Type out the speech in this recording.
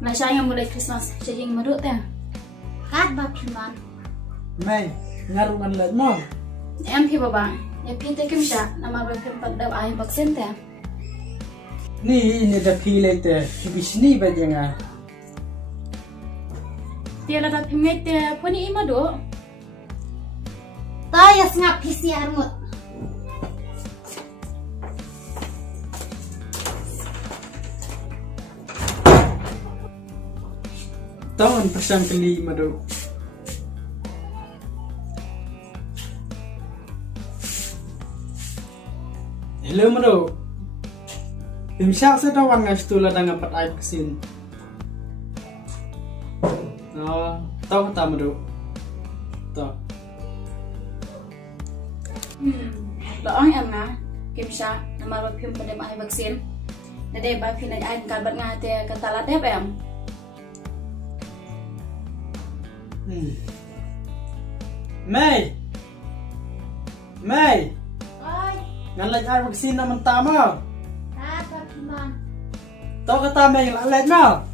Là sao yang mulai Christmas chơi gì mà được ta? Cát bạc phim man. Mày ngaruh ăn lợn mau. Em thì bà ya pinte kim sha nama ba phim pat dab ai vaksin ta. Ni dah pilih tu, kibisni bajenga. Dia lah phim ngai te puni ima do. Tay ngap kisi armut. Tahun persen keli madu. Hello madu. Bimsyak saya tawan ngas tu lah dengan pat air kesin. Oh, tahu kata madu. Tahu. Loong em na kim sha nama ba phim pada ai vaksin. Nade ba phim ai kan bat nga te katalat dep em. Mày Mày Oi, ngăn lệch ai vaccine nó mình tạm không? cát bạc phim man. Tao cái ta mày lại lệch nào?